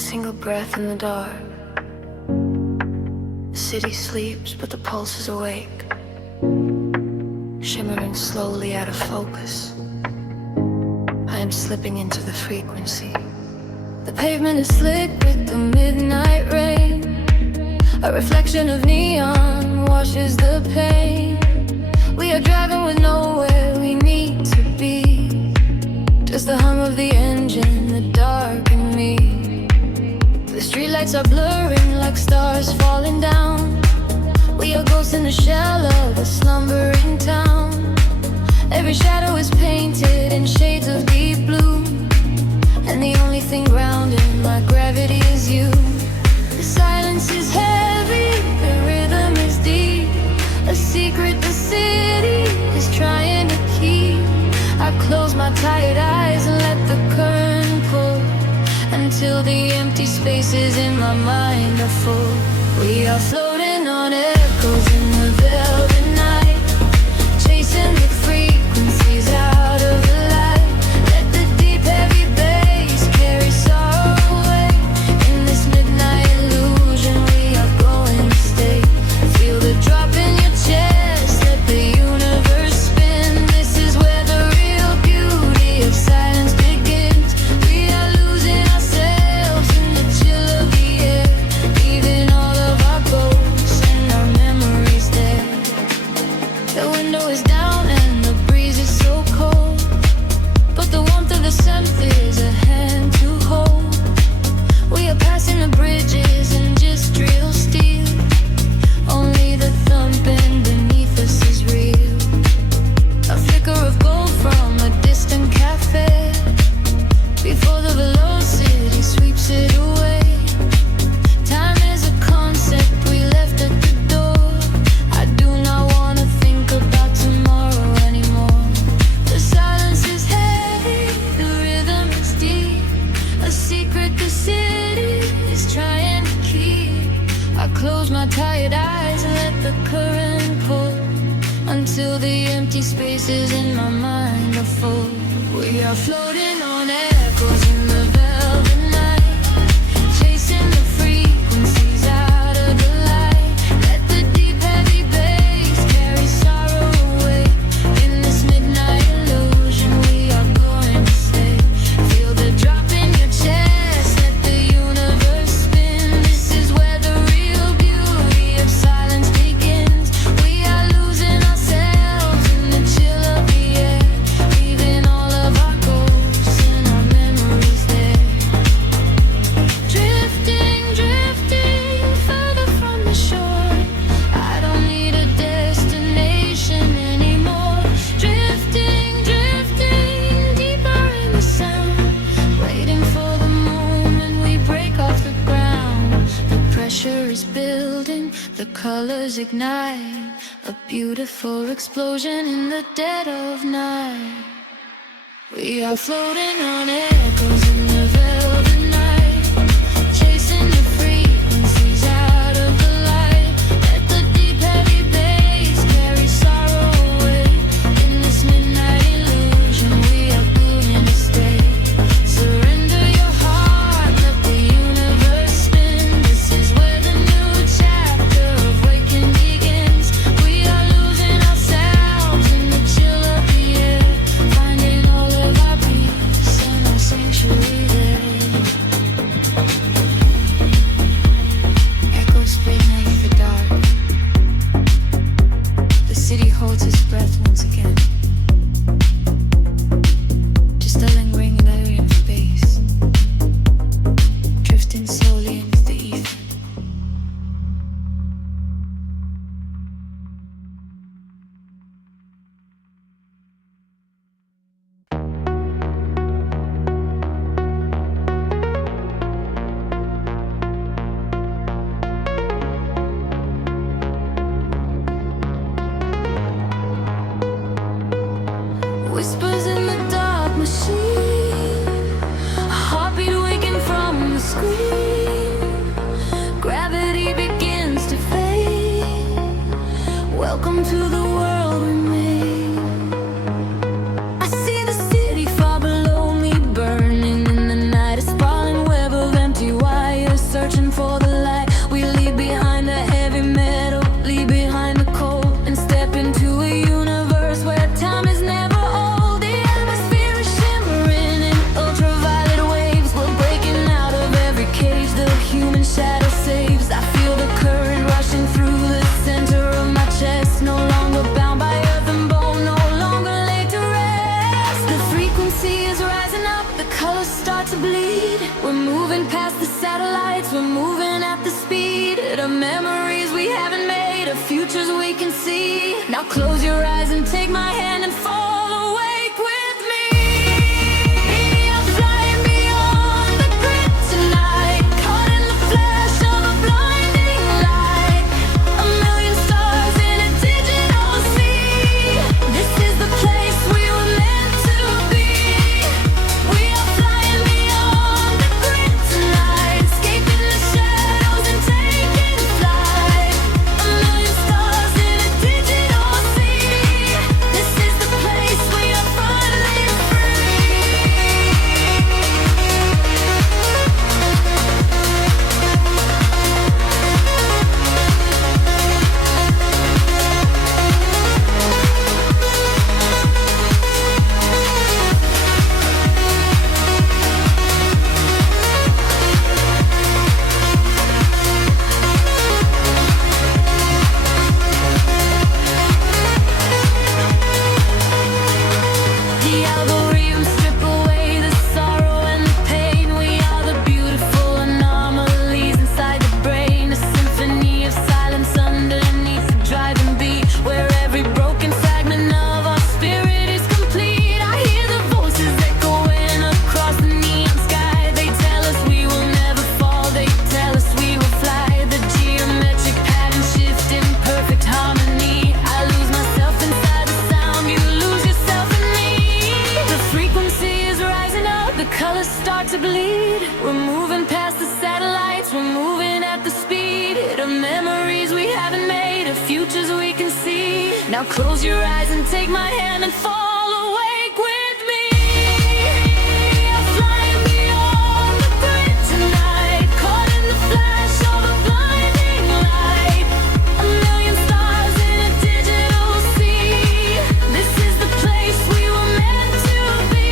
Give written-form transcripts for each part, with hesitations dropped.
single breath in the dark. The city sleeps, but the pulse is awake, shimmering slowly out of focus. I am slipping into the frequency. The pavement is slick with the midnight rain. A reflection of neon washes the pain. We are driving with nowhere we need to be. Just the hum of the engine, the dark and me. The streetlights are blurring like stars falling down. We are ghosts in the shell of a slumbering town. Every shadow is painted in shades of deep blue, and the only thing grounding my gravity is you. The silence is heavy, the rhythm is deep. A secret the city is trying to keep. I close my tired eyes and let the current pull until the empty spaces in my mind are full. We are floating on echoes in the velvet night, chasing the frequencies out of the light. Let the deep heavy bass carry sorrow away. In this midnight illusion we are going to stay. Feel the drop in your chest, let the universe spin. This is where the real beauty of silence begins. We are losing ourselves in the chill of the air, leaving all of our ghosts and our memories there. The window is down and the breeze is so cold, but the warmth of the scent is a hand to hold. We are passing the bridges and just real steel. Only the thumping beneath us is real. A flicker of gold from a distant cafe before the velocity sweeps it away. Time is a concept we left at the door. I do not want to think about tomorrow anymore. The silence is heavy, the rhythm is deep. A secret the city is trying to keep. I close my tired eyes and let the current pull until the empty spaces in my mind are full. We are floating on echoes in the velvet night, chasing the frequencies out of the light. Let the deep heavy bass carry sorrow away. In this midnight illusion we are going to stay. Feel the drop in your chest, let the universe spin. This is where the real beauty of silence begins. We are losing ourselves in the chill of the air, leaving all of our ghosts and our memories there. Drifting, drifting further from the shore. I don't need a destination anymore. Drifting, drifting deeper in the sound, waiting for the moment we break off the ground. The pressure is building, the colors ignite, a beautiful explosion in the dead of night. We are floating on echoes in the velvet night, chasing the frequencies out of the light. Let the deep heavy bass carry sorrow away. In this midnight illusion we are going to stay. Surrender your heart, let the universe spin. This is where the new chapter of waking begins. We are losing ourselves in the chill of the air, finding all of our peace and our sanctuary there. Echoes beneath the dark. The city holds its breath once again. Just a lingering layer of space, drifting slowly into the ether. Whispers in the dark machine, a heartbeat waking from the screen. Gravity begins to fade. Welcome to the world we made. I see the city far below me, burning in the night, a sprawling web of empty wire. start to bleed. We're moving past the satellites, we're moving at the speed of memories we haven't made, of futures we can see. Now close your eyes and take my hand and fall awake with me. I'm flying beyond the grid tonight, caught in the flash of a blinding light. A million stars in a digital sea. This is the place we were meant to be. We are flying beyond the grid tonight, escaping the shadows and taking flight. A million stars in a digital sea. This is the place we are finally free. The algorithms strip away the sorrow and the pain. We are the beautiful anomalies inside the brain. A symphony of silence underneath the driving beat, where every broken fragment of our spirit is complete. I hear the voices echoing across the neon sky. They tell us we will never fall, they tell us we will fly. The geometric pattern shift in perfect harmony. I lose myself inside the sound, you lose yourself in me. The frequency is rising up, the colors start to bleed. We're moving past the satellites, we're moving at the speed of memories we haven't made, of futures we can see. Now close your eyes and take my hand and fall awake with me. I'm flying beyond the grid tonight, caught in the flash of a blinding light. A million stars in a digital sea. This is the place we were meant to be.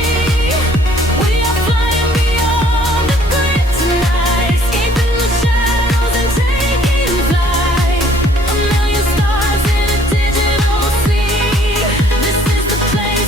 We are flying beyond the grid tonight, escaping the shadows and taking flight. A million stars in a digital sea. This is the place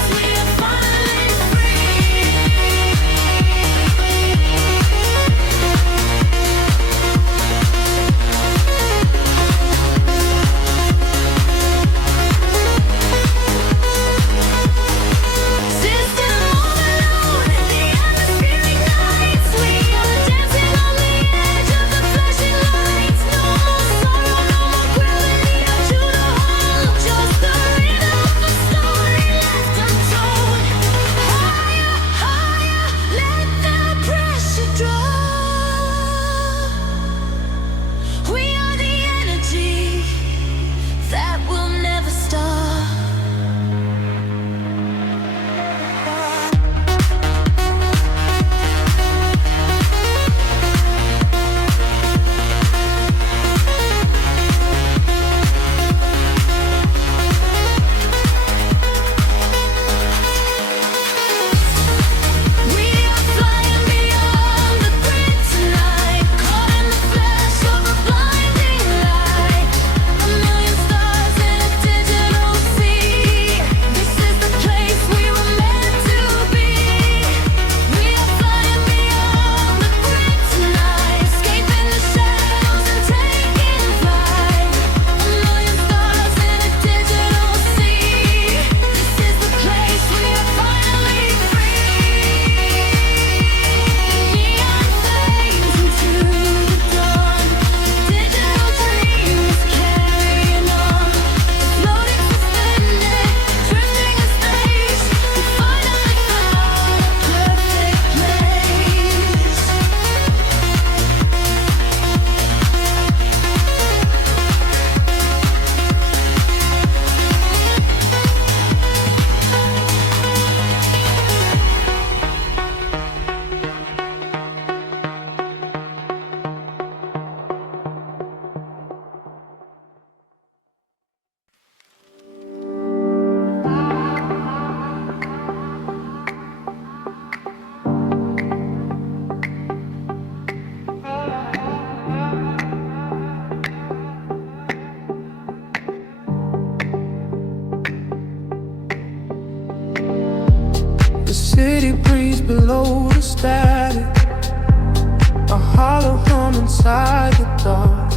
inside the dark.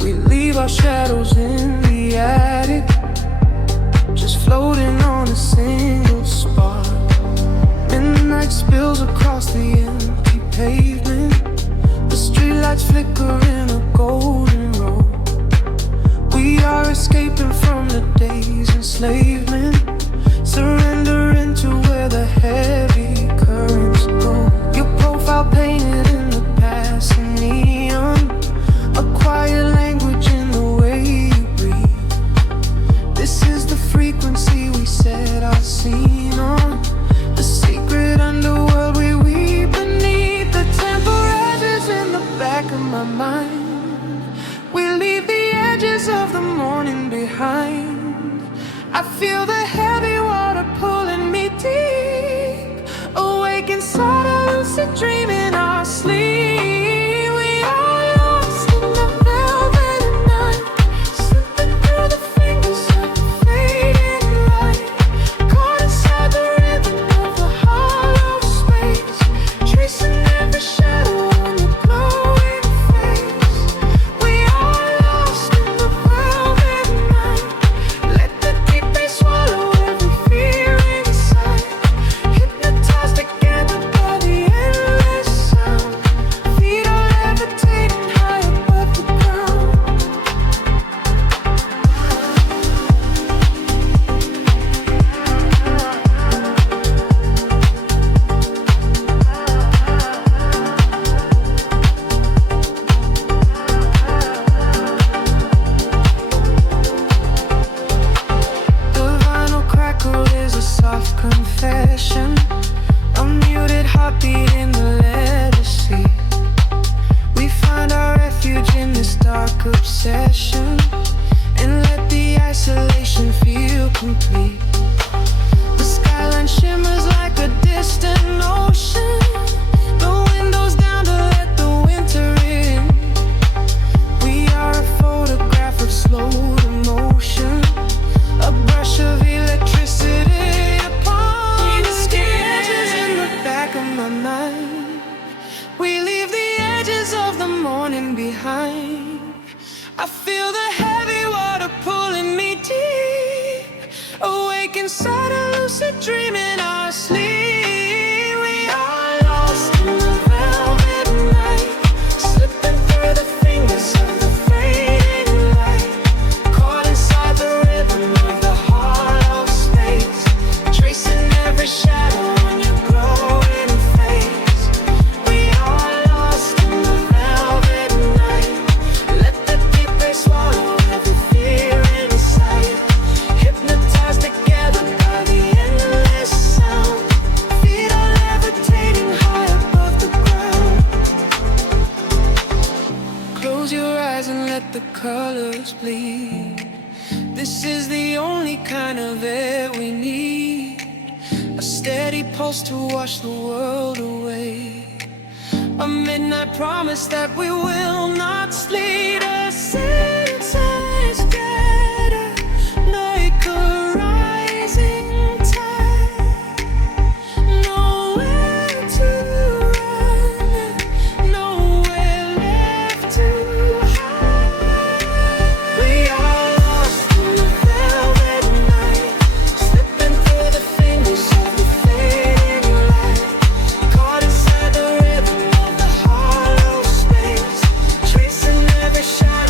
We leave our shadows in the attic, just floating on a single spark. Midnight spills across the empty pavement, the streetlights flicker in a golden row. We are escaping from the day's enslavement, surrendering to where the heavy currents go. Your profile painted in the passing neon, a quiet language in the way you breathe. This is the frequency we set our scene on, the secret underworld we weave beneath. The temperatures in the back of my mind. We leave the edges of the morning behind. I feel the heavy water pulling me deep, awake inside a lucid dream in our sleep. We are lost in the velvet night, slipping through the fingers of the fading light, caught inside the rhythm of the hollow space, tracing every shadow on your glowing face. We are lost in the velvet night. Let the deep bass swallow every fear inside, hypnotized together by the endless sound. Feet are levitating high above the ground. The vinyl crackle is a soft confession, a muted heartbeat in the leather seat. We find our refuge in this dark obsession, and let the isolation feel complete. The skyline shimmers like a distant ocean, the windows down to let the winter in. We are a photograph of slow emotion, a brush of electricity upon the sketches in the back of my mind. We leave the edges of the morning behind. I feel the heavy water pulling me deep, awake inside a lucid dream in our sleep. We are lost in the velvet night, slipping through the fingers of the fading light, caught inside the rhythm of the hollow space, tracing every shadow on your glowing face. We are lost in the velvet night. Let the deep bass swallow every fear inside, hypnotized together by the endless sound. Feet are levitating high above the ground. Close your eyes and let the colors bleed. This is the only kind of air we need, a steady pulse to wash the world away, a midnight promise that we will not sleep. A sense gather like a rising tide, nowhere to run, nowhere left to hide. We are lost in the velvet night, slipping through the fingers of the fading light, caught inside the rhythm of the hollow space, tracing every shadow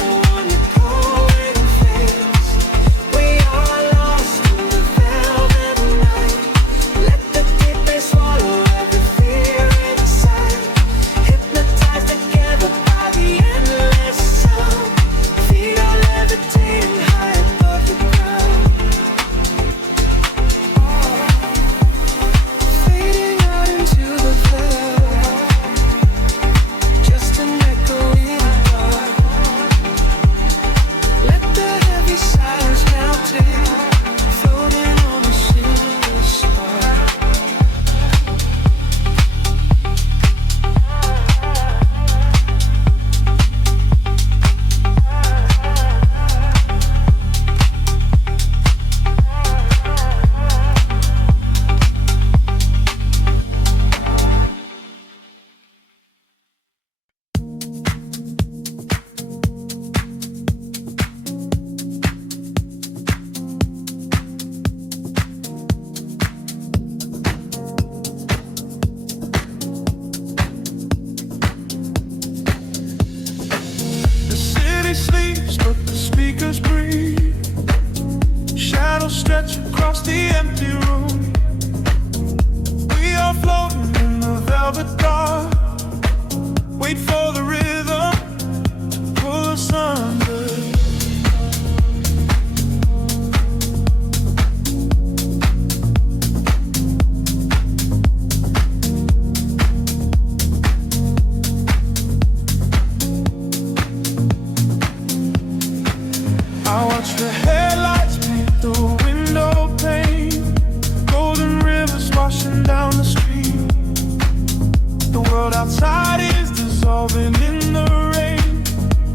world outside is dissolving in the rain,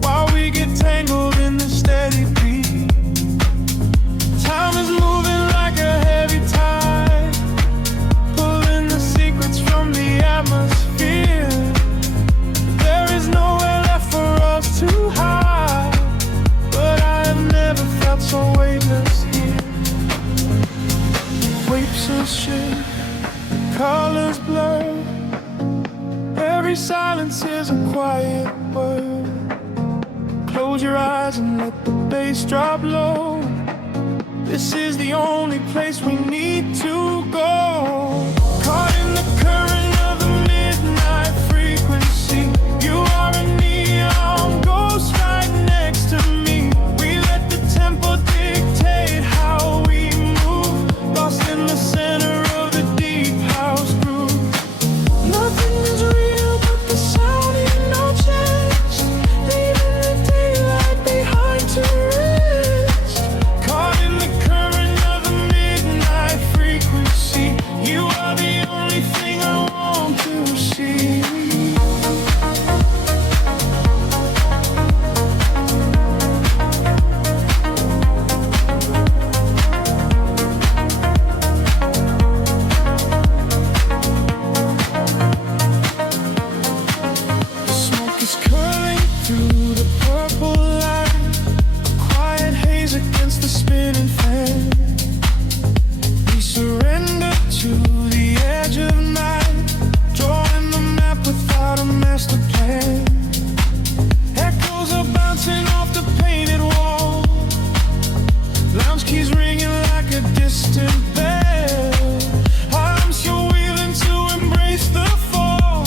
while we get tangled in the steady beat. Time is moving like a heavy tide, pulling the secrets from the atmosphere. There is nowhere left for us to hide, but I have never felt so weightless here. Waves of shit, colors blur, every silence is a quiet word. Close your eyes and let the bass drop low. This is the only place we need to go. Caught in the current of the midnight frequency, you are a neon ghost right next to me. We let the tempo dictate how we move, lost in the center of the deep house groove. Nothing is real but the sound in our chest, leaving the daylight behind to rest. Caught in the current of the midnight frequency, you are the only thing I want to see. The smoke is curling through the purple light, a quiet haze against the spinning fan. We surrender to the edge of night, drawing the map without a master plan. Echoes are bouncing off the painted wall, lounge keys ringing like a distant bell. I'm still willing to embrace the fall,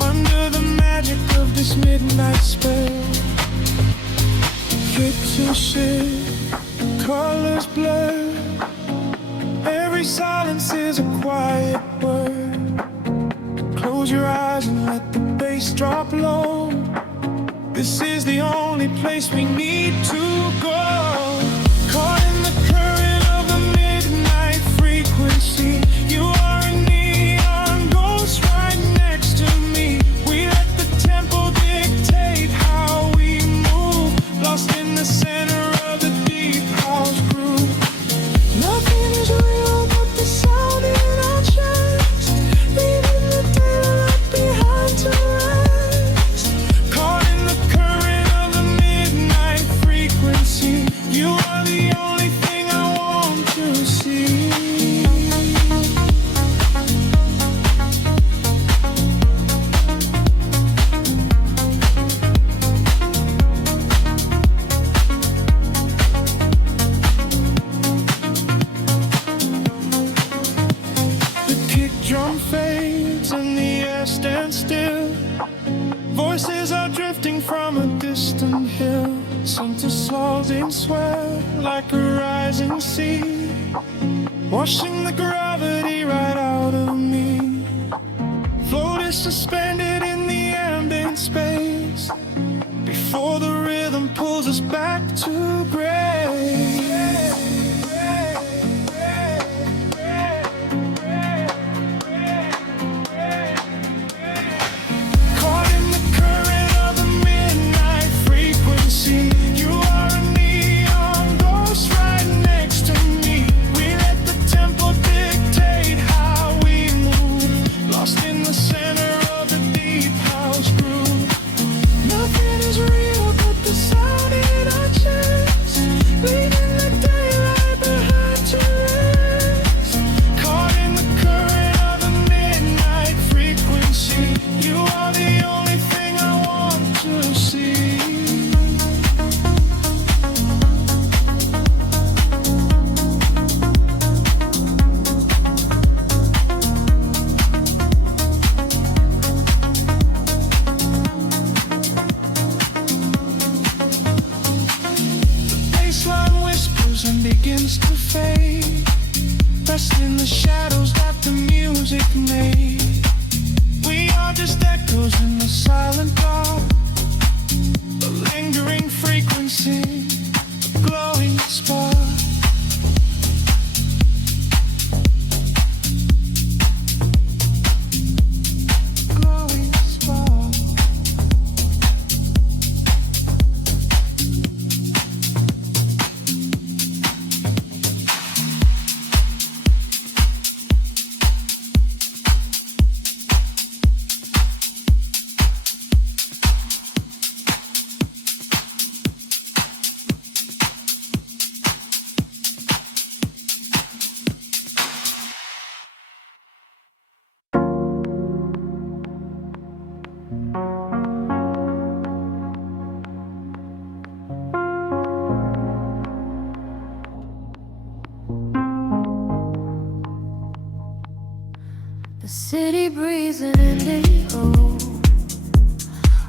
under the magic of this midnight spell. Picture shit, colors blur, every silence is a quiet word. Close your eyes and let the bass drop low. This is the only place we need to go. Caught in the current of the midnight frequency, you are a neon ghost right next to me. We let the tempo dictate how we move, lost in the center of the deep house groove. Nothing is real but the sound in our chest, leaving the daylight behind to rest. Caught in the current of the midnight frequency, you are the only thing I want to see. The kick drum fades and the air stands still. Voices are drifting from a distant hill, some to dissolving sweat like a rising sea, washing the gravity right out of me. Float is suspended in the ambient space, before the rhythm pulls us back to grace. Caught in the current of the midnight frequency, you are a neon ghost right next to me. We let the tempo dictate how we move, lost in the center of the deep house groove. Nothing is real but the sound in our chest, leaving the daylight behind to rest. Caught in the current of the midnight frequency, you are the only thing I want to see. Baseline whispers and begins to fade, rest in the shadows that the music made. We are just echoes in the silent dark, a lingering frequency, a glowing spark. city breeze and an echo,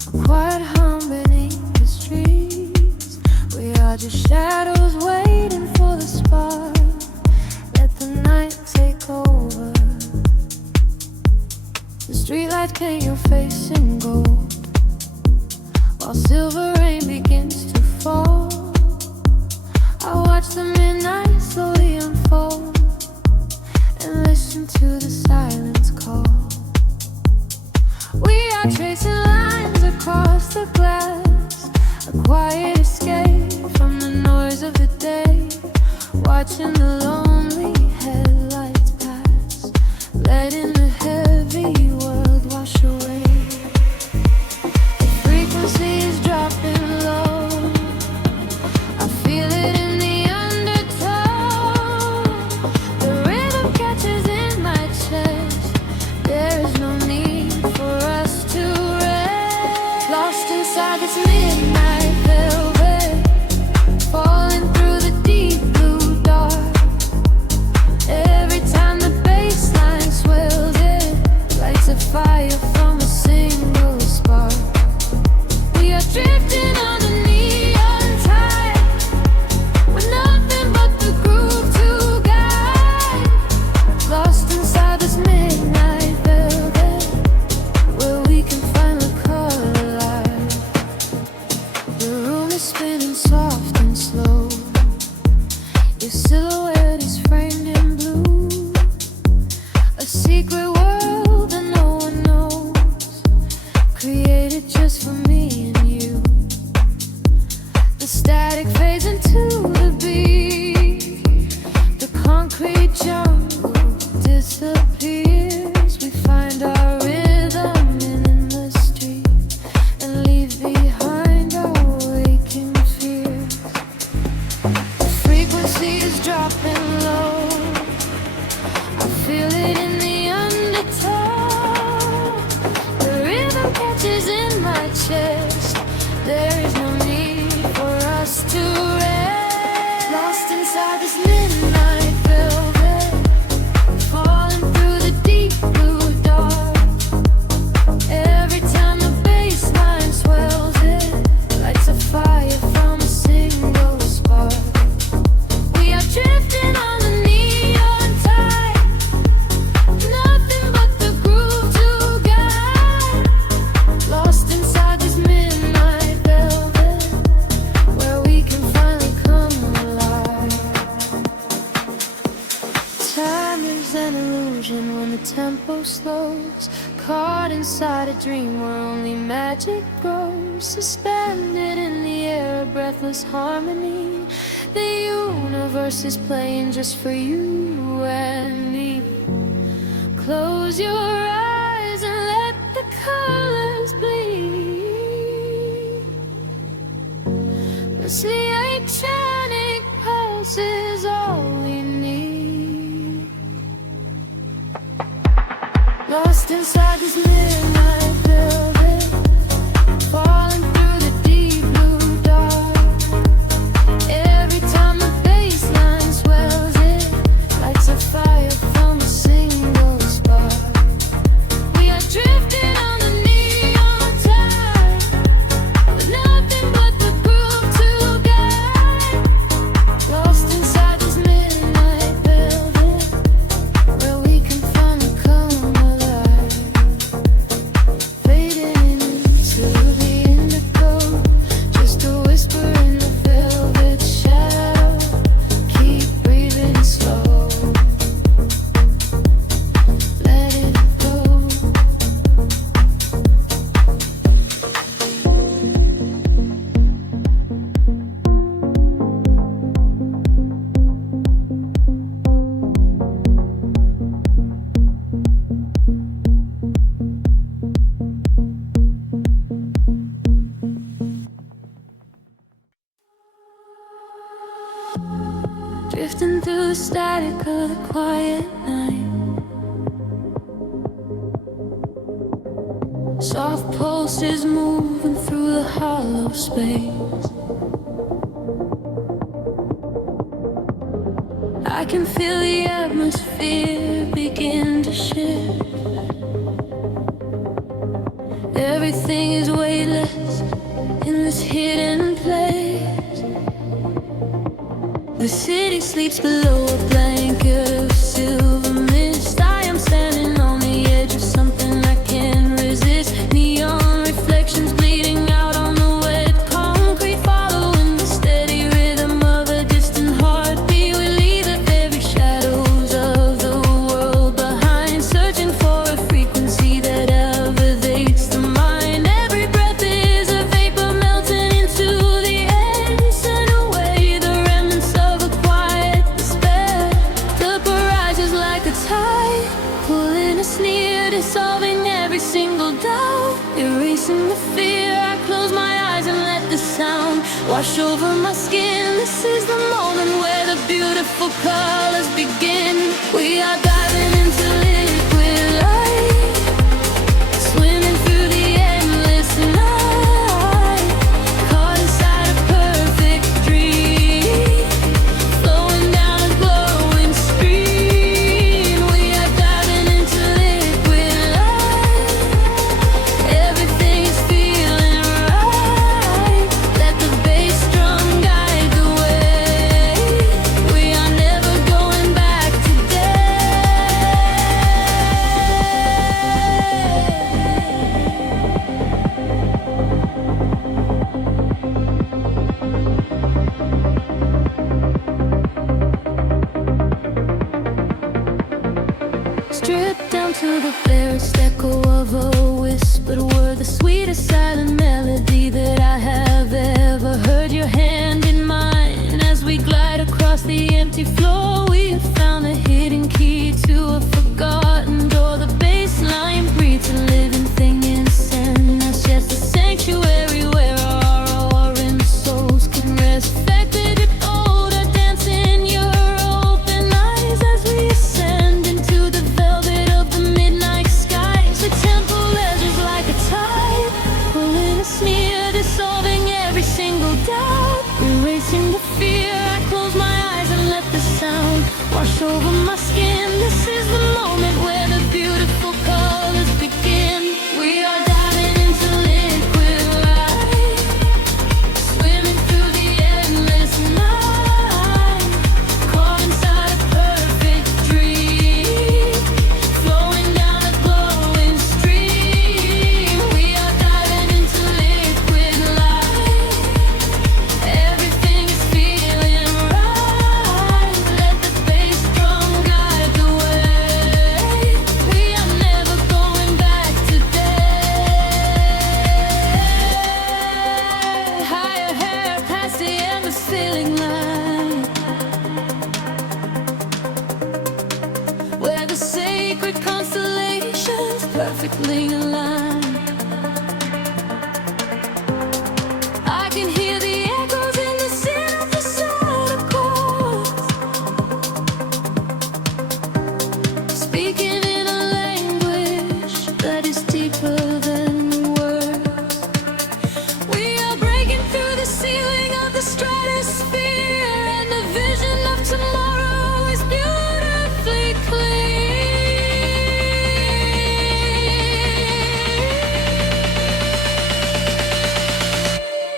a quiet hum beneath the streets. We are just shadows waiting for the spark. Let the night take over. The streetlights paint your face in gold, while silver rain begins to fall. I watch the midnight slowly unfold and listen to the silence call. We are tracing lines across the glass, a quiet escape from the noise of the day, watching the lonely headlights pass, letting the heavy world wash away. The frequency is dropping low, I feel it in the undertow. The rhythm catches in my chest, there is no need for us to rest. Lost inside this midnight velvet, falling through the deep blue dark. Every time the bass line swells, it lights a fire from a single spark. We are drifting on the neon tide, with nothing but the groove to guide. Lost inside this midnight velvet, where we can finally collide. The room is spinning soft and slow, your silhouette is framed in blue, a secret world that no one knows, created just for me and you. The static fades into the beat, the concrete jungle disappears. We find our rhythm in the street and leave behind our waking fears. The frequency is dropping low, I feel it in the undertow. The rhythm catches in my chest, there is no need for us to rest. Lost inside this midnight velvet, falling through the deep blue dark. Every time the bass line swells, it lights a fire from a single spark. We are drifting on the neon tide, nothing but the groove to guide. Lost inside this midnight velvet, where we can finally come alive. Time is an illusion when the tempo slows, caught inside a dream where only magic grows. Suspended in the air, a breathless harmony. The universe is playing just for you and me. Close your eyes and let the colors bleed. This electronic pulse is all we need. Lost inside this midnight velvet, falling through the deep blue dark. Every time the bass line swells, it lights a fire from a single spark. We are drifting on the neon tide, with nothing but the groove to guide. Lost inside this midnight velvet, where we can finally come alive. Fading into the indigo, just a whisper in the velvet shadow. Keep breathing slow, let it go. Drifting through the static of the quiet night, soft pulses moving through the hollow space. I can feel the atmosphere begin to shift. Everything is weightless in this hidden place. The city sleeps below a blanket of silver mist. I am standing on the edge of something I can't resist. Neon reflections bleeding out on the wet concrete, following the steady rhythm of a distant heartbeat. We leave the very shadows of the world behind, searching for a frequency that elevates the mind. Every breath is a vapor melting into the air, send away the remnants of a quiet despair. The barrage is like a tide, pulling us near, dissolving every single doubt, erasing the fear. I close my eyes and let the sound wash over my skin. This is the moment where the beautiful colors begin. We are diving into liquid light, swimming through the endless night, caught inside a perfect dream, flowing down a glowing stream. We are diving into liquid light, everything is feeling right. Let the bass drum guide the way. We are never going back today. Stripped down to the barest echo of a whispered word, the sweetest silent melody that I have ever heard. Your hand in mine as we glide across the empty floor. We have found the hidden key to a forgotten door. The bass line breathes a living thing insane. That's just a sanctuary where our roaring souls can rest. Affected older, dance in your open eyes as we ascend into the velvet of the midnight skies. The temple ledges like a tide, pulling us near, dissolving every single doubt, erasing the fear. I close my eyes and let the sound wash over my skin. This is the moment where the beautiful colors begin. We are diving into liquid light, swimming through the endless night, caught inside a perfect dream, flowing down a glowing stream. We are diving into liquid light, everything is feeling right. Let the bass drum guide the way. We are never going back today. Higher hair past the end of ceiling line, where the sacred constellations perfectly aligned. I can hear the echoes in the synthesizer chords, speaking in a language that is deeper than words. We are breaking through the ceiling of the stratosphere, and the vision of tomorrow is beautifully clear.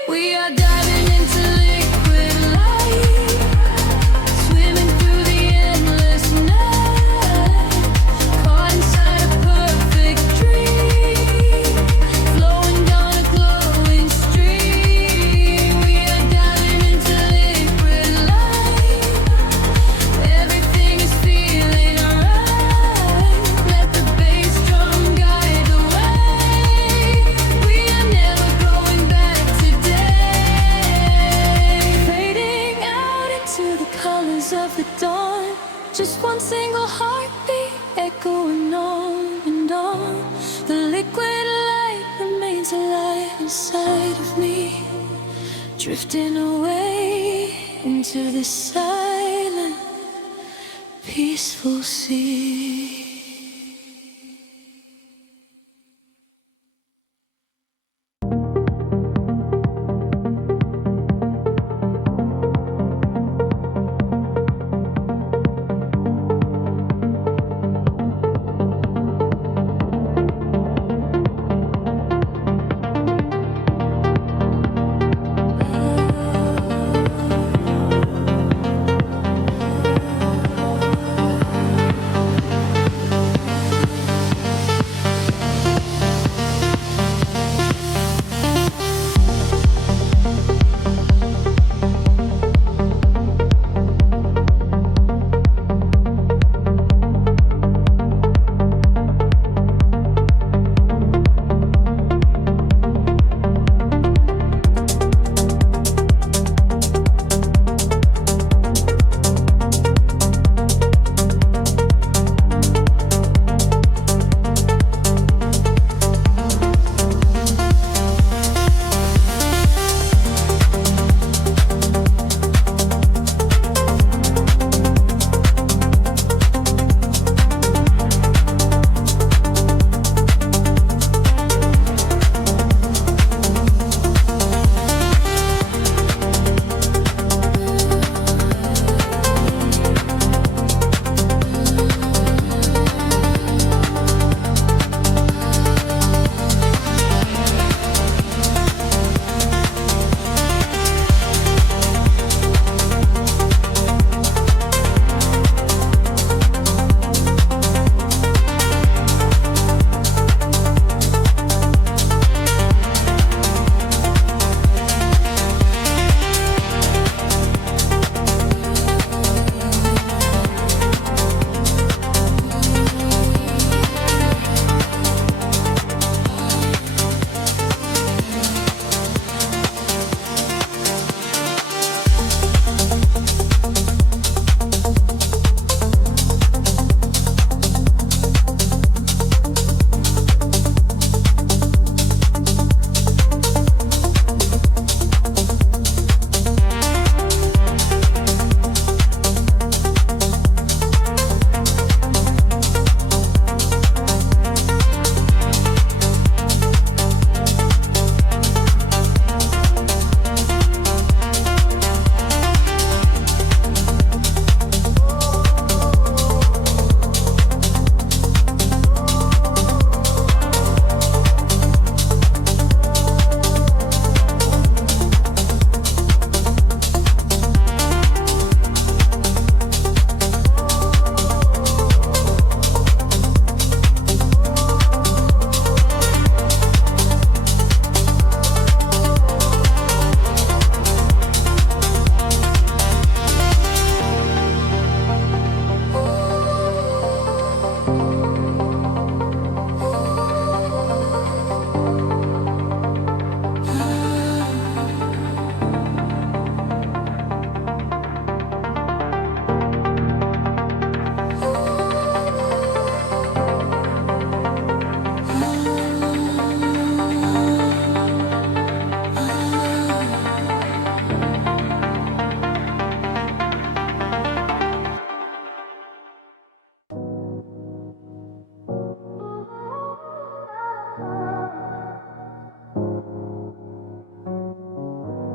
We are diving into liquid light, swimming through the endless night, caught inside a perfect dream, flowing down a glowing stream. We are diving into liquid light, everything is feeling right. Let the bass drum guide the way. We are never going back today. Fading out into the colors of the dawn, just one single heartbeat echoing on and on. The liquid light remains alive inside of me, drifting away into the silent, peaceful sea.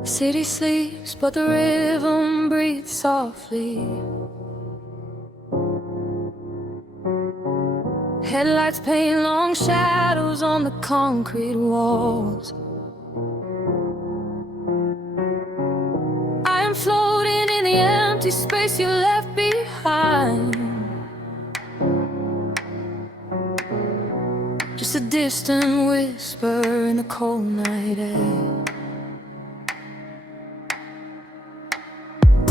City sleeps, but the rhythm breathes softly. Headlights paint long shadows on the concrete walls. I am floating in the empty space you left behind. Just a distant whisper in the cold night air.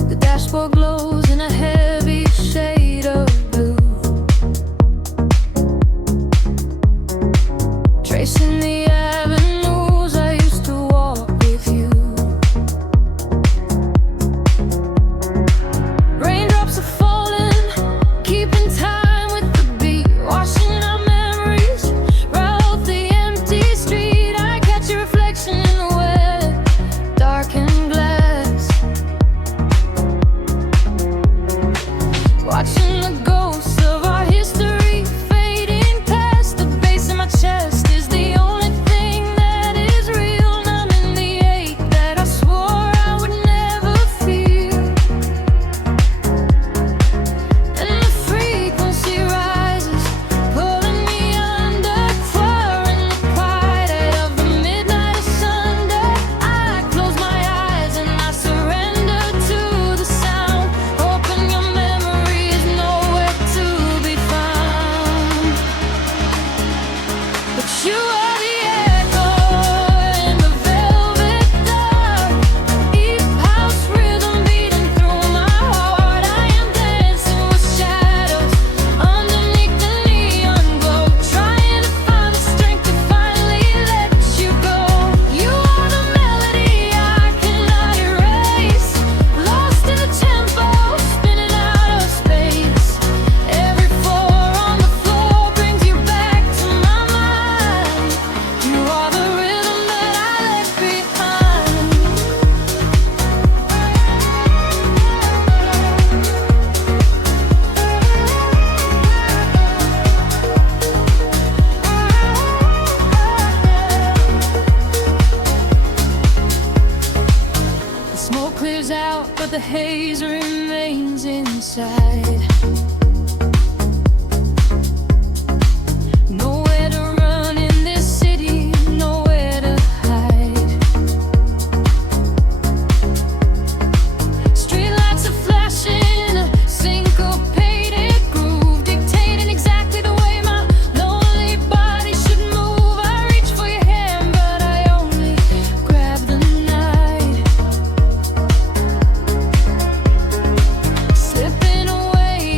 The dashboard glows in a heavy shade of blue, tracing the avenues I used to walk with you. Raindrops are falling, keeping time with the beat, washing our memories right off the empty street. I catch your reflection in the wet, darkened glass, watching the ghosts of our history fading past. The bass in my chest is the only thing that is real, numbing the ache that I swore I would never feel. And the frequency rises, pulling me under, fire in the quiet of the midnight of Sunday. I close my eyes and I surrender to the sound, hoping your memory is nowhere to be found. But you are the echo in the velvet dark, deep house rhythm beating through my heart. I am dancing with shadows underneath the neon glow, trying to find the strength to finally let you go. You are the melody I cannot erase, lost in the tempo, spinning out of space. Every four on the floor brings you back to my mind. You are the rhythm that I left behind. The smoke clears out, but the haze remains inside. Nowhere to run in this city, nowhere to hide. Streetlights are flashing, a syncopated groove, dictating exactly the way my lonely body should move. I reach for your hand, but I only grab the night, slipping away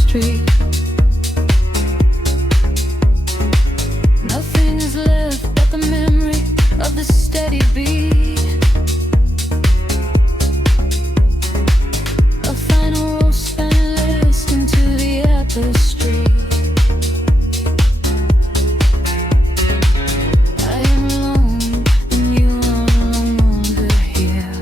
street. Nothing is left but the memory of the steady beat. A final roll spineless into the tapestry. I am alone and you are no longer here.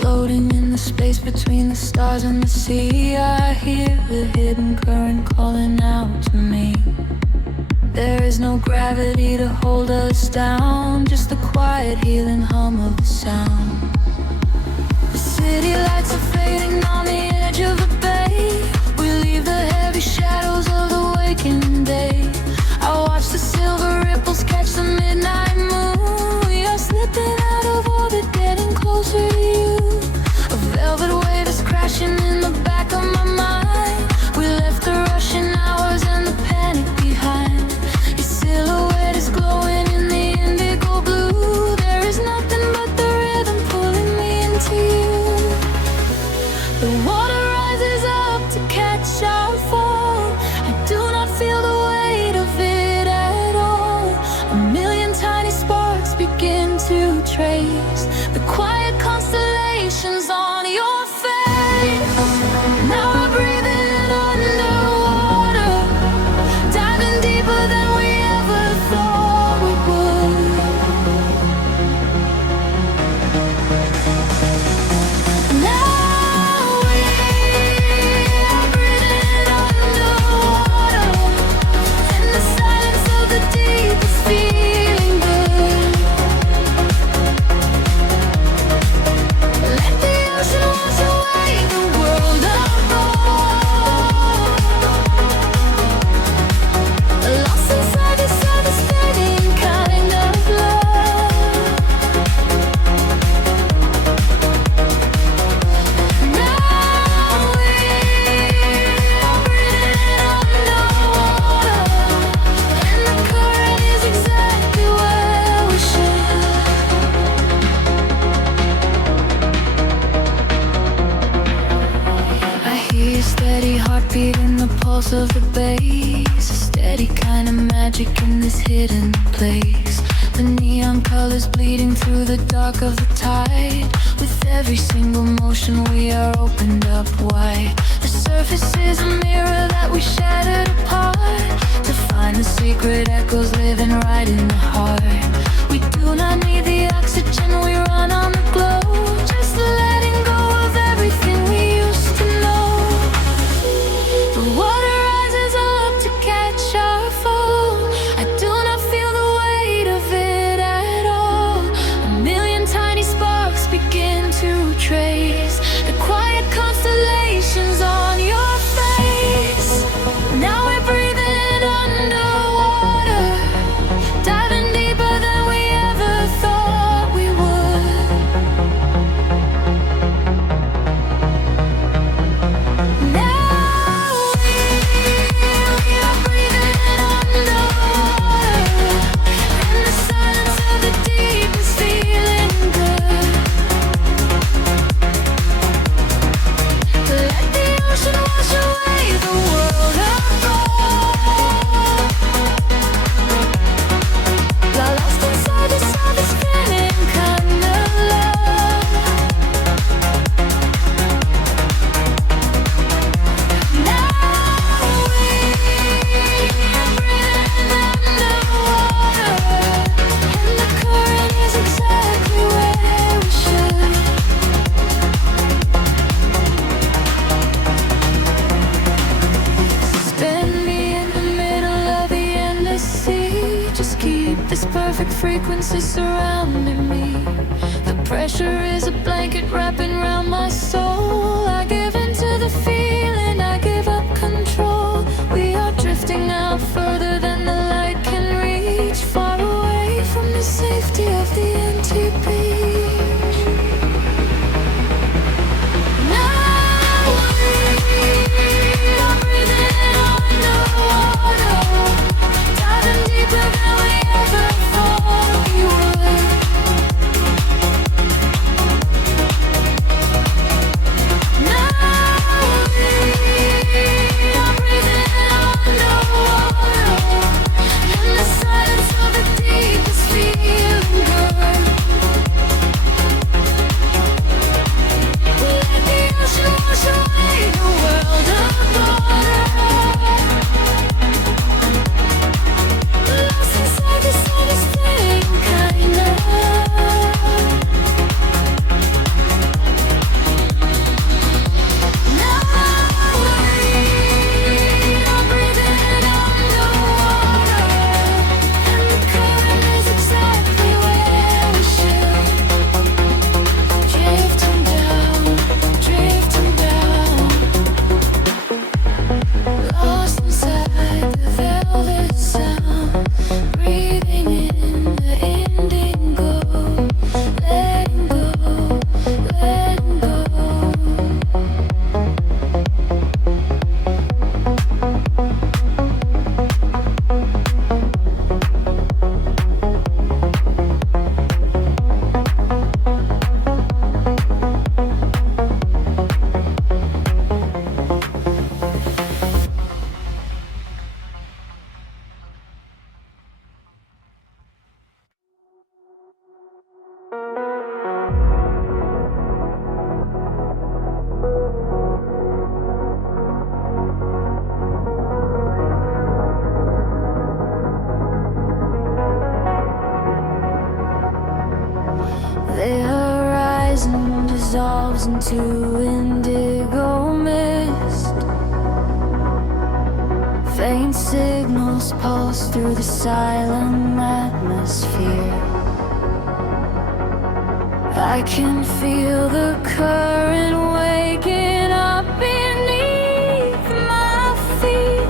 Floating in the space between the stars and the sea, I hear the hidden current calling out to me. There is no gravity to hold us down, just the quiet healing hum of the sound. The city lights are fading on the edge of the bay. We leave the heavy shadows of the waking day. I watch the silver ripples catch the midnight moon. We are slipping out of orbit, getting closer to you. A velvet wave is crashing in the back of my mind. We left the rushing hours and the panic behind. Your silhouette is glowing in the indigo blue. There is nothing but the rhythm pulling me into you. The water rises up to catch our fall. I do not feel the weight of it at all. A million tiny sparks begin to trace the quiet constellations on your face. Now we're breathing underwater, diving deeper than we ever thought we would. Now we are breathing underwater, in the silence of the deepest feeling good. Let the ocean wash away the world apart. Lost inside this devastating kind of love. Now we are breathing underwater, and the current is exactly where we should. I hear your steady heartbeat in the pulse of the bass. A steady kind of magic in this hidden place. The neon colors bleeding through the dark of the tide. With every single motion we are opened up wide. The surface is a mirror that we shattered apart, to find the secret echoes living right in the heart. We do not need the oxygen, we run on the glow. Just letting go of everything we used to know. The water rises up to catch our fall. I do not feel the weight of it at all. A million tiny sparks begin to trace the quiet constellations on your face. Now we're breathing underwater, diving deeper than we ever thought we would. perfect frequency surrounding me. The pressure is a blanket wrapping around my soul. I give into the feeling, I give up control. We are drifting out further than the light can reach, far away from the safety of the empty beach. Now we are breathing underwater, diving deeper than we ever thought we would. Now we are breathing underwater, in the silence of the deepest feeling burn. We let the ocean wash away the world apart. Lost inside the slightest thing, kinda. Now we are breathing underwater, and the current is exactly where we should. Drifting down, lost inside the velvet sound, breathing in the indigo, letting go, letting go. The horizon dissolves into indigo mist. Faint signals pulse through the silent atmosphere. I can feel the current waking up beneath my feet.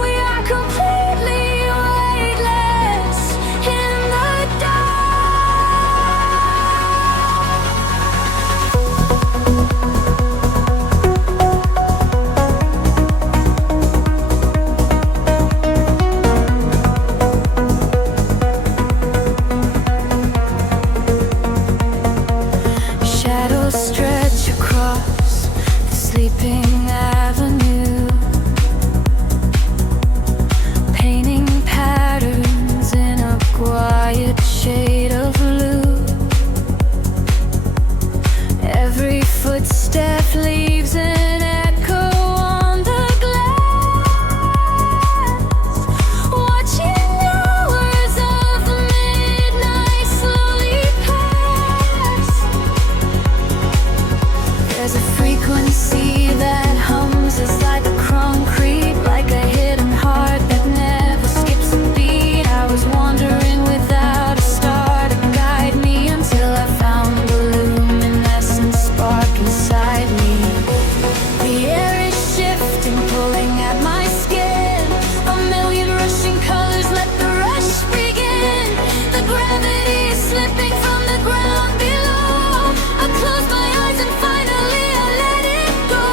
We are completely weightless in the shadows stretch across the sleeping avenue, painting patterns in a quiet shade of blue. Every footstep leaves an echo on the glass, watching hours of the midnight slowly pass. There's a frequency that hums inside the concrete, like a hidden heart that never skips a beat. I was wandering without a star to guide me until I found the luminescent spark inside me. The air is shifting, pulling at my skin. A million rushing colors, let the rush begin. The gravity is slipping from the ground below. I close my eyes and finally I let it go.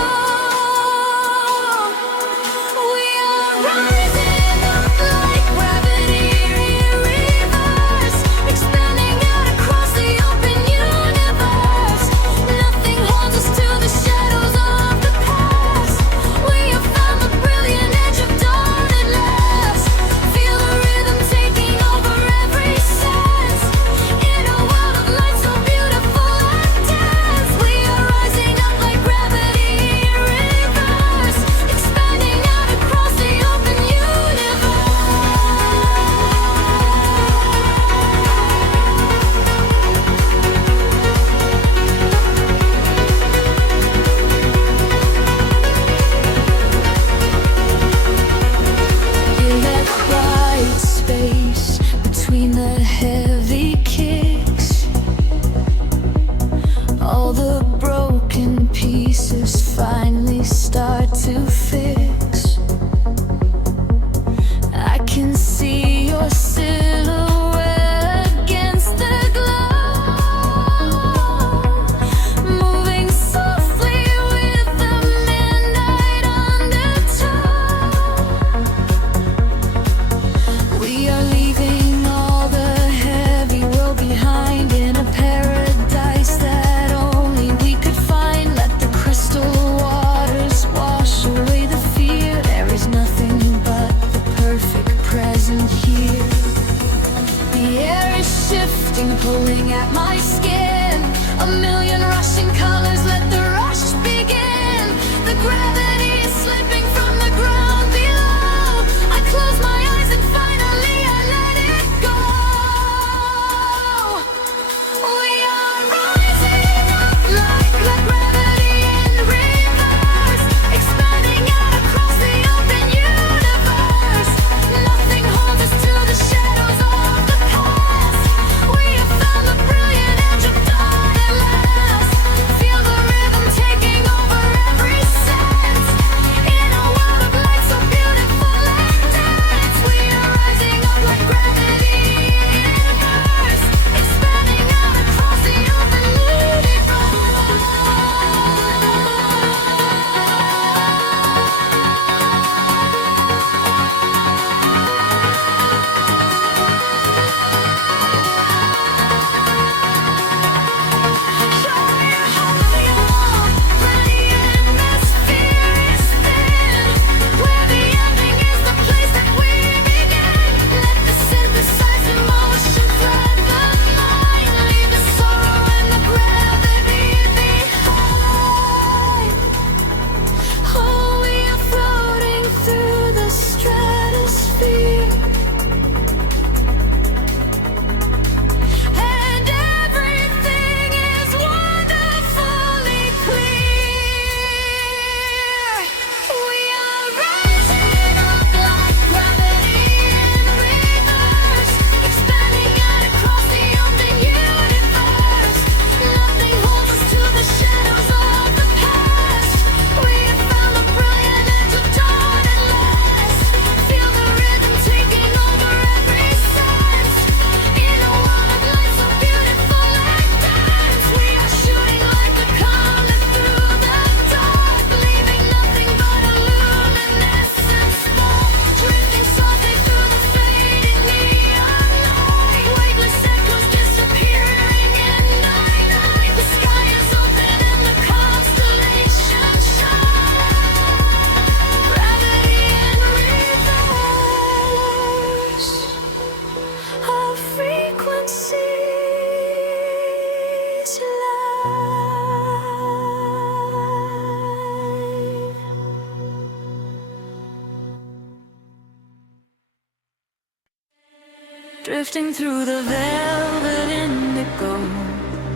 drifting through the velvet indigo.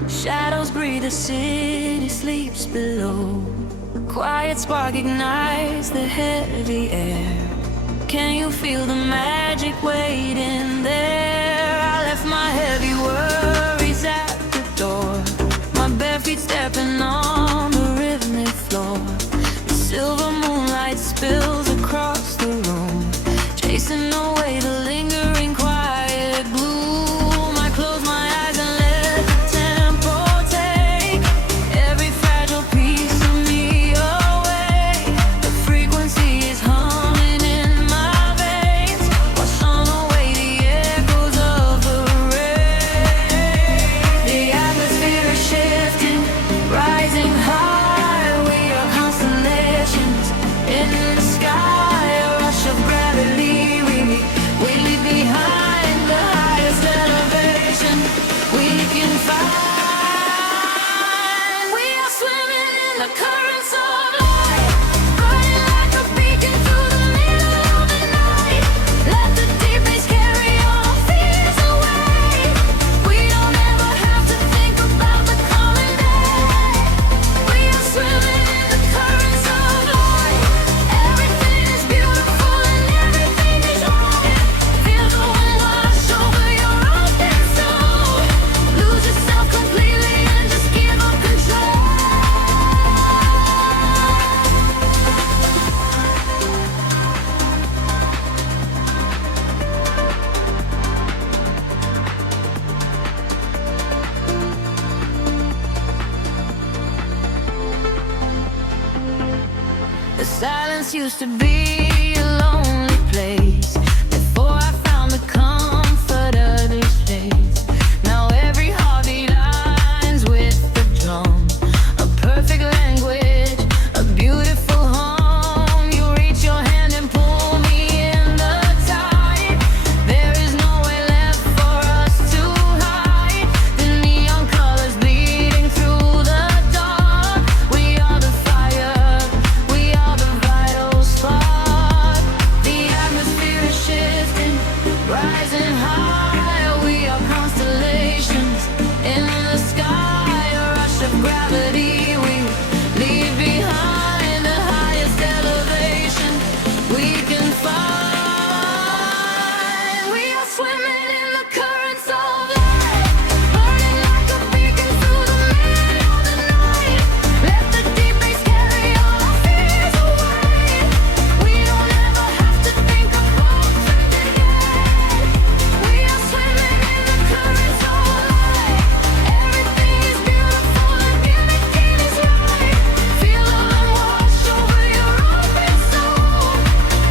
Shadows breathe, the city sleeps below. Quiet spark ignites the heavy air. Can you feel the magic waiting there? I left my heavy worries at the door. My bare feet stepping on the rhythmic floor. The silver moonlight spills across the room, chasing away the lingering quiet gloom. I close my eyes and let the tempo take every fragile piece of me away. The frequency is humming in my veins, washing away the echoes of the rain. The atmosphere is shifting, rising high. We are constellations in the sky, a rush of gravity. We leave behind the highest elevation we can find. We are swimming in the currents of light, burning like a beacon through the middle of the night. Let the deep bass carry our fears away. We don't ever have to think about the coming day. We are swimming in the currents of light. Everything is beautiful and everything is right. Feel the wind wash over your open soul. Lose yourself completely and just give up control. The silence used to be a lonely place before I found the comfort of this space. Now every heartbeat aligns with the drum, a perfect language, a beautiful home. You reach your hand and pull me in the tide. There is nowhere left for us to hide. The neon colors bleeding through the dark. We are the fire, we are the vital spark. The atmosphere is shifting, rising high. We are constellations in the sky, a rush of gravity. We leave behind the highest elevation we can find. We are swimming in the currents of light, burning like a beacon through the middle of the night. Let the deep bass carry all our fears away. We don't ever have to think about changing yet. We are swimming in the currents of light. Everything is beautiful and everything is right. Feel the wind wash over your open soul.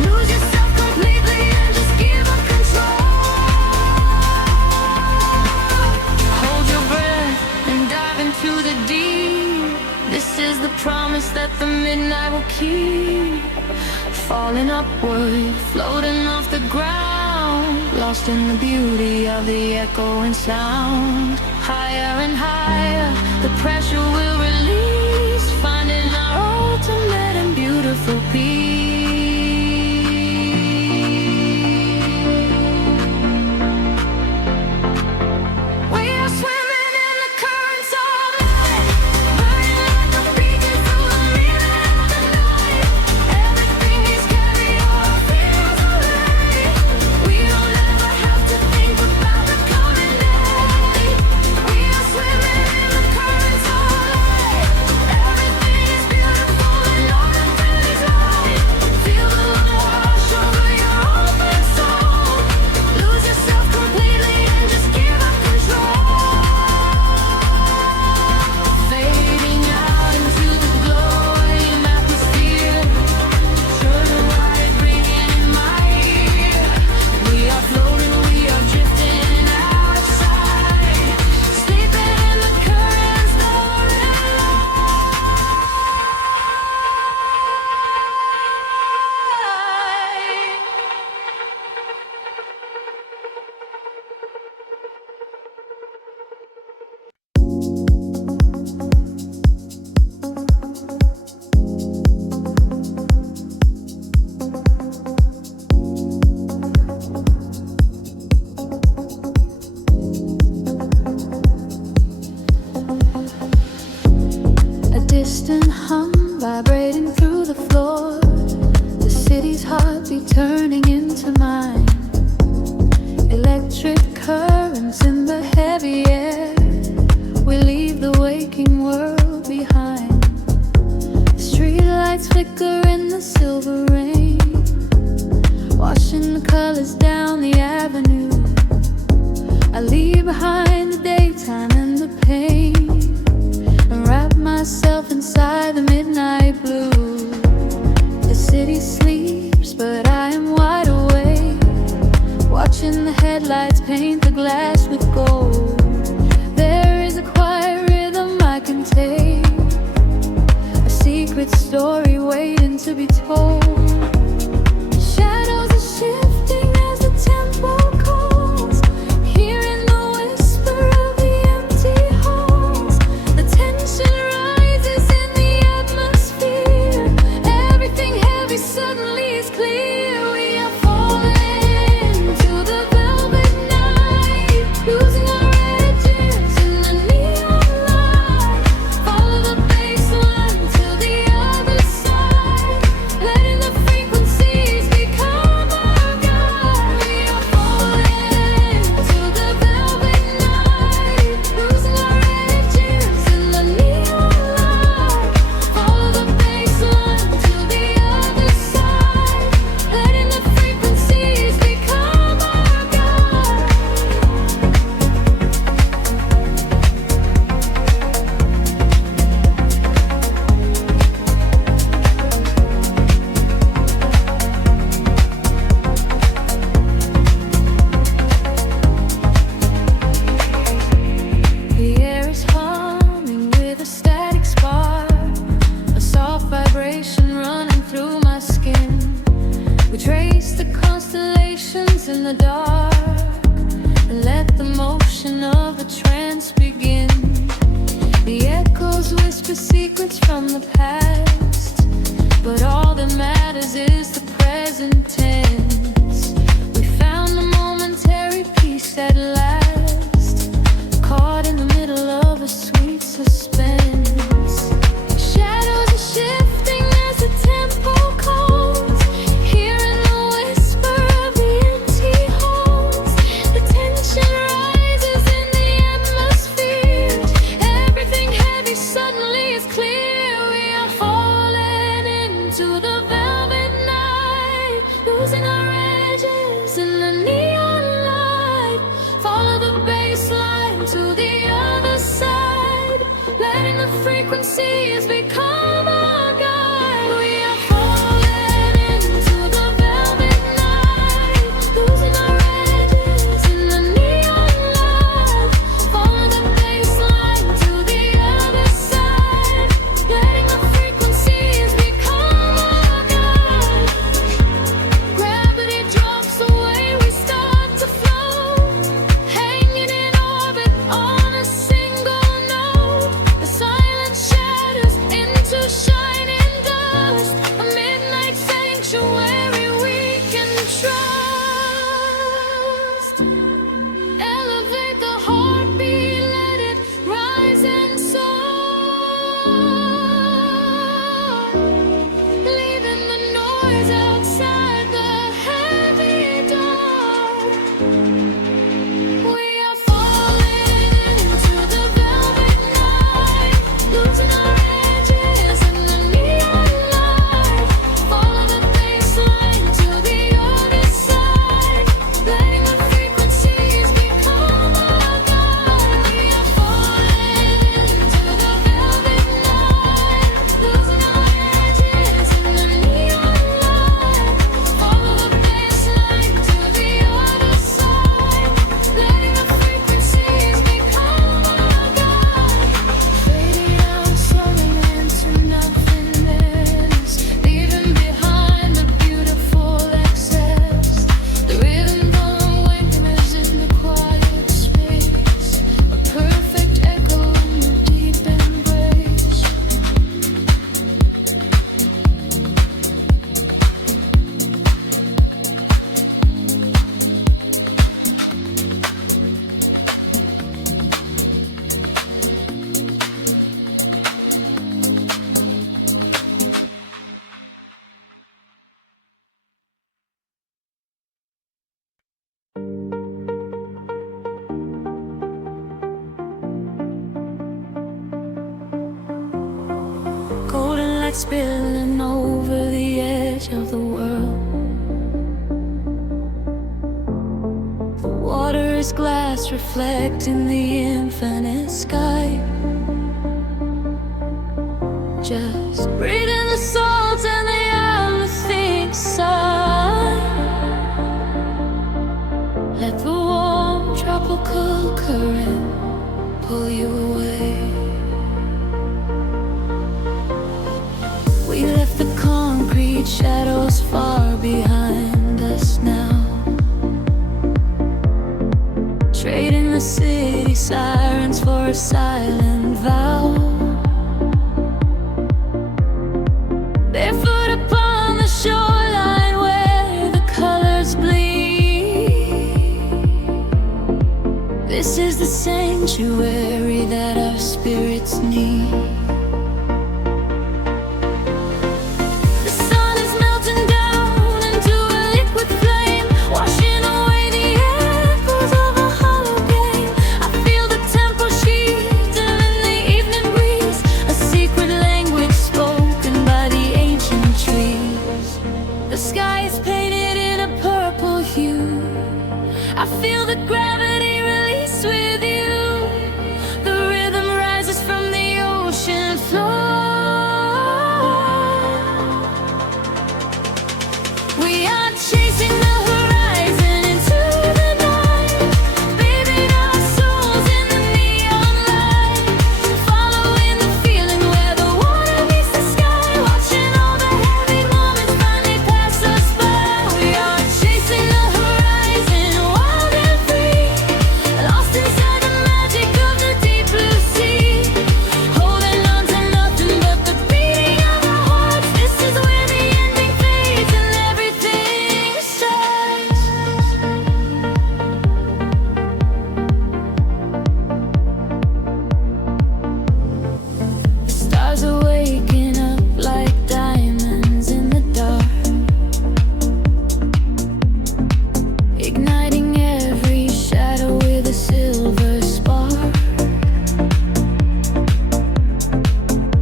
Lose yourself completely and just give up control. Hold your breath and dive into the deep. This is the promise that the midnight will keep. Falling upward, floating off the ground, lost in the beauty of the echoing sound. Higher and higher, the pressure will release, finding our ultimate and beautiful peace. We are swimming in the currents of light, burning like a beacon through the middle of the night. Everything is carry our fears away. We don't ever have to think about the coming day. We are swimming in the currents of light. floor, the city's heartbeat turning into mine. Electric currents in the heavy air, we leave the waking world behind. The streetlights flicker in the silver rain, washing the colors down the avenue. I leave behind the daytime and the pain, and wrap myself inside the midnight blue. The city sleeps, but I am wide awake, watching the headlights paint the glass with gold. There is a quiet rhythm I can take, a secret story waiting to be told. Shadows are shifting as the tempo calls, hearing the whisper of the empty halls. The tension rises in the atmosphere, everything heavy suddenly is clear. We are falling to the velvet night, losing our edges in the neon light. Follow the bass line to the other side, letting the frequencies become our guide. We are falling to the velvet night, losing our edges in the neon light. Follow the bass line to the other side, letting the frequencies become our guide. The air is humming with a static spark, a soft vibration running through my skin. We trace the constellations in the dark, and let the motion of a trance begin. The echoes whisper secrets from the past, but all that matters is the present tense. We found a momentary peace at last, caught in the middle of a sweet suspense. Shadows are shifting as the tempo calls, hearing the whisper of the empty halls. The tension rises in the atmosphere, everything heavy suddenly is clear. We are falling into the velvet night, losing our edges in the neon light. Follow the bass line to the other side, letting the frequencies become our guide. We are falling into the velvet night, losing our edges in the neon light. Follow the bass line to the other side, letting the frequencies become our guide. Gravity drops away, we start to float, hanging in orbit on a single note. The silence shatters light spilling over the edge of the world. The water is glass reflecting the infinite sky. Just breathe in the salt and the everything sigh. Let the warm tropical current pull you away. We left the concrete shadows far behind us now, trading the city sirens for a silent vow. Barefoot upon the shoreline where the colors bleed. This is the sanctuary that our spirits need. The sun is melting down into a liquid flame, washing away the echoes of a hollow game. I feel the temple sheathing in the evening breeze, a secret language spoken by the ancient trees. The sky is painted in a purple hue. I feel the gravity release with you. The rhythm rises from the ocean floor. We are chasing the horizon into the night, bathing our souls in the neon light, following the feeling where the water meets the sky, watching all the heavy moments finally pass us by. We are chasing the horizon, wild and free, lost inside the magic of the deep blue sea, holding on to nothing but the beating of our hearts. This is where the ending fades and everything starts. The stars are waking up like diamonds in the dark, igniting every shadow with a silver spark.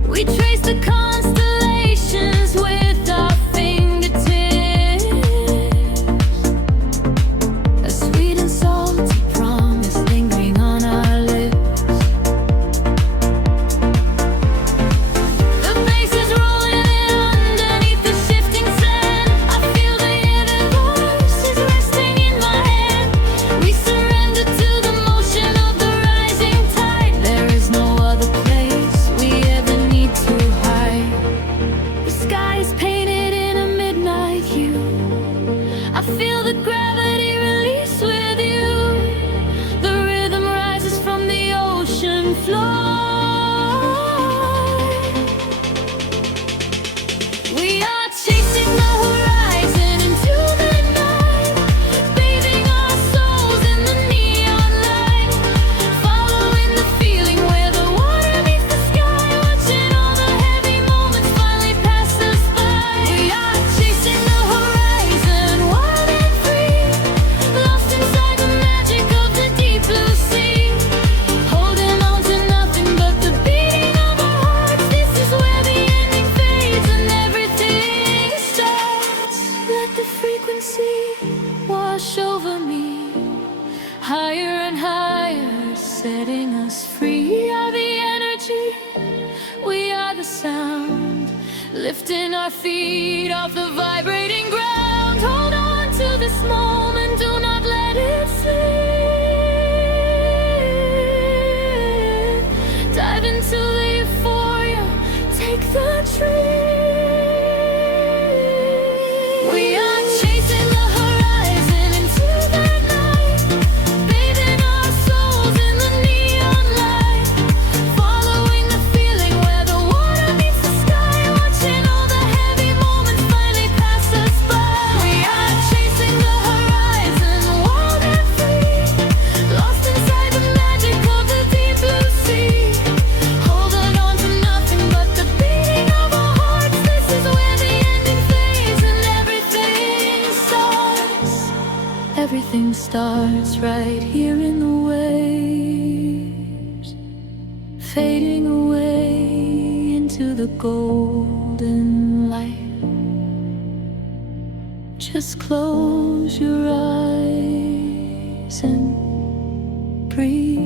We trace the constellations with our fingertips, a sweet and salty promise lingering on our lips. The bass is rolling in underneath the shifting sand. I feel the universe is resting in my hand. We surrender to the motion of the rising tide. There is no other place we ever need to hide. The sky is painted in a midnight hue. I feel the gravity release with you. The rhythm rises from the ocean floor. We are chasing the horizon into the night, bathing our souls in the neon light, following the feeling where the water meets the sky, watching all the heavy moments finally pass us by. We are chasing the horizon, wild and free, lost inside the magic of the deep blue sea, holding on to nothing but the beating of our hearts. This is where the ending fades and everything starts. Let the frequency wash over me, higher and higher, setting us free. We are the energy, we are the sound, lifting our feet off the vibrating ground. Hold on to this moment, do not let it slip. Dive into the euphoria, take the trip. We are chasing the horizon into the night, bathing our souls in the neon light, following the feeling where the water meets the sky, watching all the heavy moments finally pass us by. We are chasing the horizon, wild and free, lost inside the magic of the deep blue sea, holding on to nothing but the beating of our hearts. This is where the ending fades and everything starts. Everything starts right here in the waves, fading away into the golden golden light. Just close your eyes and breathe.